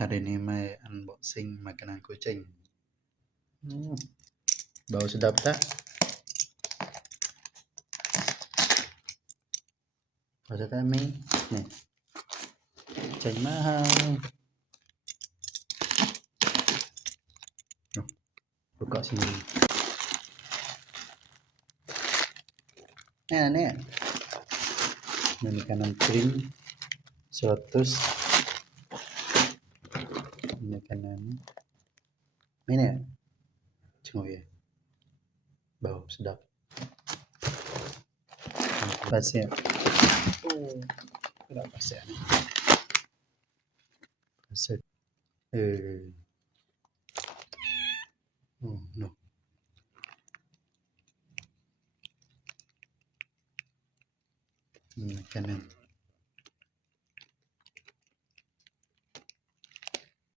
Hari ini mai unboxing makanan kucing. Bau sedap tak? Bau sedap Mi. Nih. Kucing mahal. Buka sendiri. Nih. Ini kanan kering 100. Ini kanan. Ini ya. Cuma ya. Bau sedap. Pasir. Tidak pasir. Pasir. Oh no. Kanan.